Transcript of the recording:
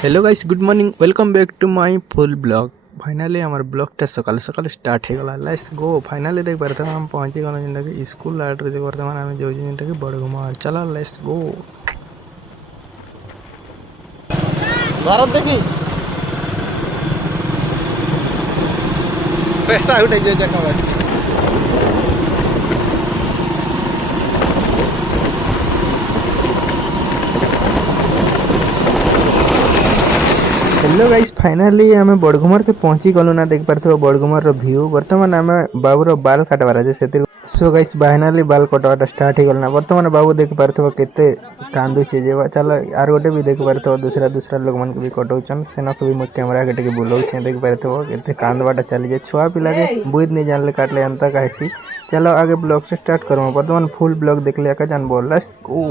Hello guys, good morning, welcome back to my full blog. Finally हमार ब्लॉगटा सकाल सकाल स्टार्ट हो गला। Let's go. फाइनाली देख पारते हम पहुंची गलो जिंदा कि स्कूल आर्ट देख पारते हम जो जिंदा कि बड़गुमा। चला लेट्स गो। भारत देखी पैसा उठे जो जगह बच्ची हेलो गाइस, फाइनाली आम बड़गुमार के पहुंची गलु ना। देख पारते बड़गुमार रो व्यू। बर्तमान आम बाबूर बाल काटवार है से। सो गाइस फाइनाली बाल कटवाटा स्टार्ट हो गलना। बर्तमान बाबू देख पारते केते कांदुचे जेवा। चलो आर गोटे भी देख पारते दूसरा दूसरा लोग मन के भी कटौचन सेना के भी मो कैमरा के टिके बुलाउछे। देख पारते केते कांदवाटा चली जे। छुआ पिला के बुझ नहीं जानले काटले अंता कहसी। चलो आगे ब्लॉग से स्टार्ट करो। बर्तमान फुल ब्लॉग देख लिया का जान बोल। Let's go.